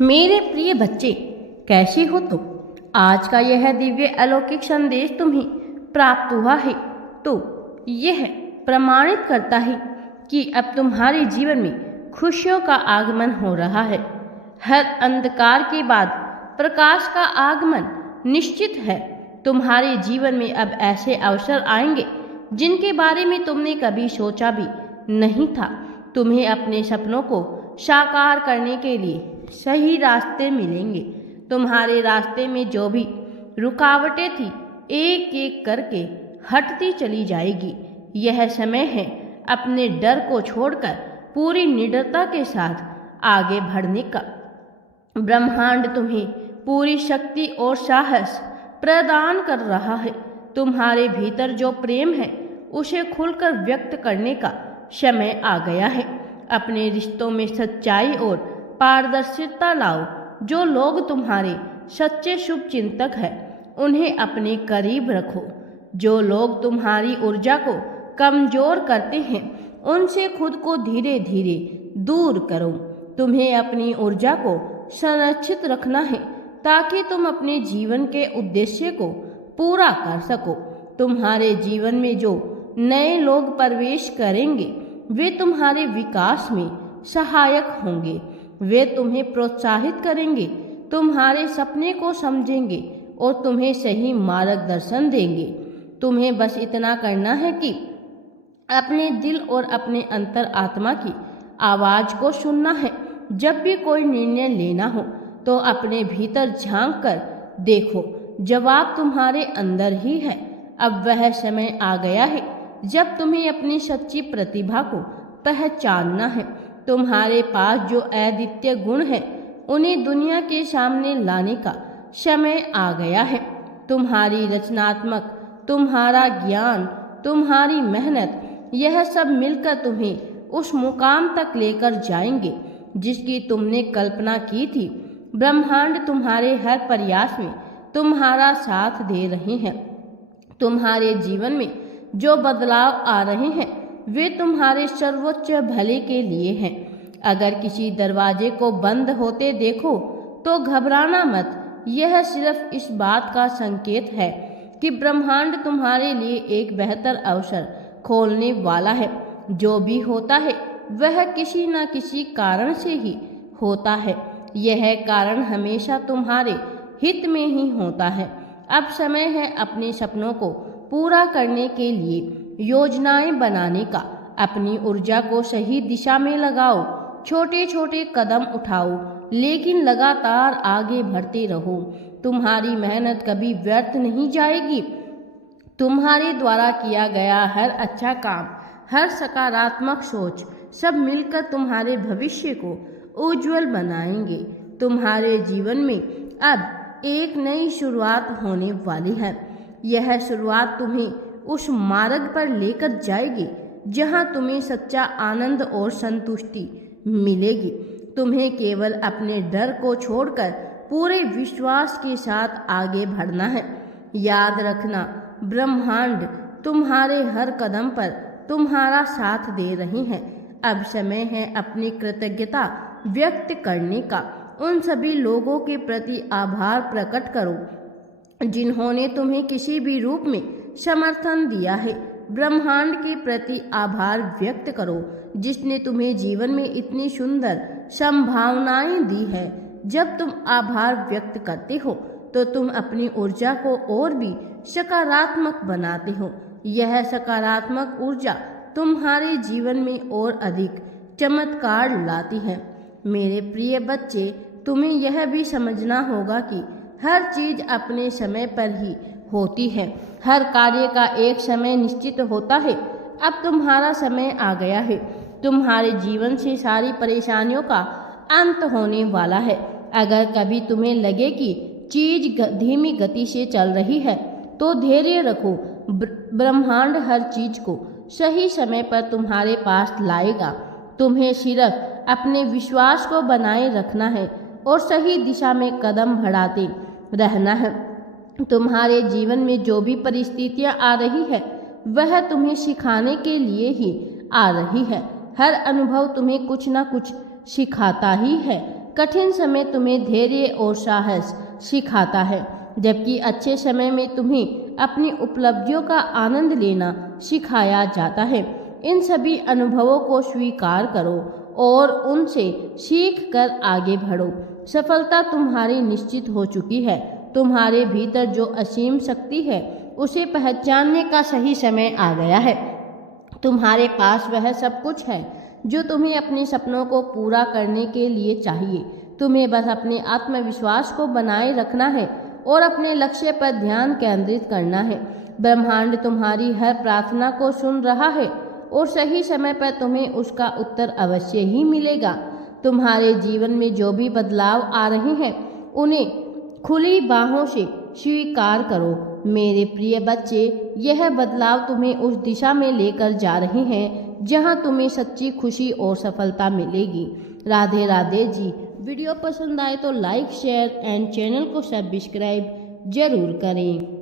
मेरे प्रिय बच्चे, कैसे हो तुम? आज का यह दिव्य अलौकिक संदेश तुम्हें प्राप्त हुआ है तो यह प्रमाणित करता है कि अब तुम्हारे जीवन में खुशियों का आगमन हो रहा है। हर अंधकार के बाद प्रकाश का आगमन निश्चित है। तुम्हारे जीवन में अब ऐसे अवसर आएंगे जिनके बारे में तुमने कभी सोचा भी नहीं था। तुम्हें अपने सपनों को साकार करने के लिए सही रास्ते मिलेंगे। तुम्हारे रास्ते में जो भी रुकावटें थी एक एक करके हटती चली जाएगी। यह समय है अपने डर को छोड़कर पूरी निडरता के साथ आगे बढ़ने का। ब्रह्मांड तुम्हें पूरी शक्ति और साहस प्रदान कर रहा है। तुम्हारे भीतर जो प्रेम है उसे खुलकर व्यक्त करने का समय आ गया है। अपने रिश्तों में सच्चाई और पारदर्शिता लाओ। जो लोग तुम्हारे सच्चे शुभ चिंतक हैं उन्हें अपने करीब रखो। जो लोग तुम्हारी ऊर्जा को कमजोर करते हैं उनसे खुद को धीरे धीरे दूर करो। तुम्हें अपनी ऊर्जा को संरक्षित रखना है ताकि तुम अपने जीवन के उद्देश्य को पूरा कर सको। तुम्हारे जीवन में जो नए लोग प्रवेश करेंगे वे तुम्हारे विकास में सहायक होंगे। वे तुम्हें प्रोत्साहित करेंगे, तुम्हारे सपने को समझेंगे और तुम्हें सही मार्गदर्शन देंगे। तुम्हें बस इतना करना है कि अपने दिल और अपने अंतर आत्मा की आवाज़ को सुनना है। जब भी कोई निर्णय लेना हो तो अपने भीतर झांक कर देखो, जवाब तुम्हारे अंदर ही है। अब वह समय आ गया है जब तुम्हें अपनी सच्ची प्रतिभा को पहचानना है। तुम्हारे पास जो अद्वितीय गुण है उन्हें दुनिया के सामने लाने का समय आ गया है। तुम्हारी रचनात्मक, तुम्हारा ज्ञान, तुम्हारी मेहनत, यह सब मिलकर तुम्हें उस मुकाम तक लेकर जाएंगे जिसकी तुमने कल्पना की थी। ब्रह्मांड तुम्हारे हर प्रयास में तुम्हारा साथ दे रहे हैं। तुम्हारे जीवन में जो बदलाव आ रहे हैं वे तुम्हारे सर्वोच्च भले के लिए हैं। अगर किसी दरवाजे को बंद होते देखो तो घबराना मत। यह सिर्फ इस बात का संकेत है कि ब्रह्मांड तुम्हारे लिए एक बेहतर अवसर खोलने वाला है। जो भी होता है वह किसी न किसी कारण से ही होता है। यह कारण हमेशा तुम्हारे हित में ही होता है। अब समय है अपने सपनों को पूरा करने के लिए योजनाएं बनाने का। अपनी ऊर्जा को सही दिशा में लगाओ। छोटे छोटे कदम उठाओ लेकिन लगातार आगे बढ़ते रहो। तुम्हारी मेहनत कभी व्यर्थ नहीं जाएगी। तुम्हारे द्वारा किया गया हर अच्छा काम, हर सकारात्मक सोच, सब मिलकर तुम्हारे भविष्य को उज्जवल बनाएंगे। तुम्हारे जीवन में अब एक नई शुरुआत होने वाली है। यह शुरुआत तुम्हें उस मार्ग पर लेकर जाएगी जहां तुम्हें सच्चा आनंद और संतुष्टि मिलेगी। तुम्हें केवल अपने डर को छोड़कर पूरे विश्वास के साथ आगे बढ़ना है। याद रखना, ब्रह्मांड तुम्हारे हर कदम पर तुम्हारा साथ दे रही है। अब समय है अपनी कृतज्ञता व्यक्त करने का। उन सभी लोगों के प्रति आभार प्रकट करो जिन्होंने तुम्हें किसी भी रूप में समर्थन दिया है। ब्रह्मांड के प्रति आभार व्यक्त करो जिसने तुम्हें जीवन में इतनी सुंदर संभावनाएं दी है। जब तुम आभार व्यक्त करते हो तो तुम अपनी ऊर्जा को और भी सकारात्मक बनाते हो। यह सकारात्मक ऊर्जा तुम्हारे जीवन में और अधिक चमत्कार लाती है। मेरे प्रिय बच्चे, तुम्हें यह भी समझना होगा कि हर चीज अपने समय पर ही होती है। हर कार्य का एक समय निश्चित होता है। अब तुम्हारा समय आ गया है। तुम्हारे जीवन से सारी परेशानियों का अंत होने वाला है। अगर कभी तुम्हें लगे कि चीज धीमी गति से चल रही है तो धैर्य रखो। ब्रह्मांड हर चीज को सही समय पर तुम्हारे पास लाएगा। तुम्हें सिर्फ अपने विश्वास को बनाए रखना है और सही दिशा में कदम बढ़ाते रहना है। तुम्हारे जीवन में जो भी परिस्थितियां आ रही है वह तुम्हें सिखाने के लिए ही आ रही है। हर अनुभव तुम्हें कुछ ना कुछ सिखाता ही है। कठिन समय तुम्हें धैर्य और साहस सिखाता है, जबकि अच्छे समय में तुम्हें अपनी उपलब्धियों का आनंद लेना सिखाया जाता है। इन सभी अनुभवों को स्वीकार करो और उनसे सीख कर आगे बढ़ो। सफलता तुम्हारी निश्चित हो चुकी है। तुम्हारे भीतर जो असीम शक्ति है उसे पहचानने का सही समय आ गया है। तुम्हारे पास वह सब कुछ है जो तुम्हें अपने सपनों को पूरा करने के लिए चाहिए। तुम्हें बस अपने आत्मविश्वास को बनाए रखना है और अपने लक्ष्य पर ध्यान केंद्रित करना है। ब्रह्मांड तुम्हारी हर प्रार्थना को सुन रहा है और सही समय पर तुम्हें उसका उत्तर अवश्य ही मिलेगा। तुम्हारे जीवन में जो भी बदलाव आ रहे हैं उन्हें खुली बाहों से स्वीकार करो। मेरे प्रिय बच्चे, यह बदलाव तुम्हें उस दिशा में लेकर जा रहे हैं जहां तुम्हें सच्ची खुशी और सफलता मिलेगी। राधे राधे जी। वीडियो पसंद आए तो लाइक, शेयर एंड चैनल को सब्सक्राइब जरूर करें।